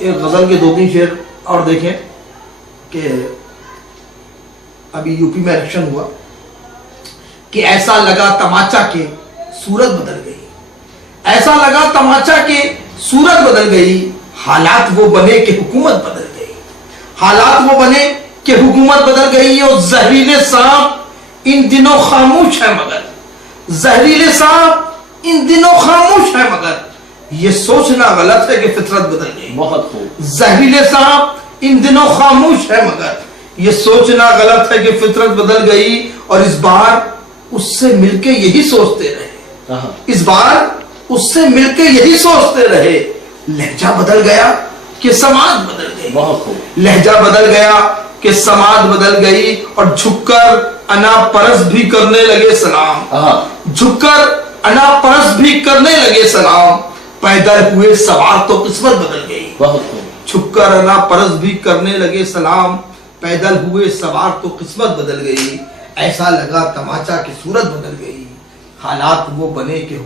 ایک غزل کے 2-3 شعر اور دیکھیں کہ ابھی یو پی میں الیکشن ہوا کہ ایسا لگا تماچا کہ صورت بدل گئی، ایسا لگا تماچا کہ صورت بدل گئی، حالات وہ بنے کہ حکومت بدل گئی، حالات وہ بنے کہ حکومت بدل گئی، اور زہریلے سانپ ان دنوں خاموش ہے مگر، زہریلے سانپ ان دنوں خاموش ہے مگر یہ سوچنا غلط ہے کہ فطرت بدل گئی۔ بہت خوب۔ زہریلے سانپ ان دنوں خاموش ہے مگر یہ سوچنا غلط ہے کہ فطرت بدل گئی، اور اس بار اس سے مل کے یہی سوچتے رہے، اس بار اس سے مل کے یہی سوچتے رہے، لہجہ بدل گیا کہ سماج بدل گئی، بہت خوب۔ لہجہ بدل گیا کہ سماج بدل گئی، اور جھک کر انا پرست بھی کرنے لگے سلام، جھک کر انا پرست بھی کرنے لگے سلام، پیدل ہوئے سوار تو قسمت بدل گئی، بہت خوب۔ جھک کر انا پرست بھی کرنے لگے سلام، پیدل ہوئے سوار تو قسمت بدل گئی، ایسا لگا تماچا کہ صورت بدل گئی، حالات وہ بنے کہ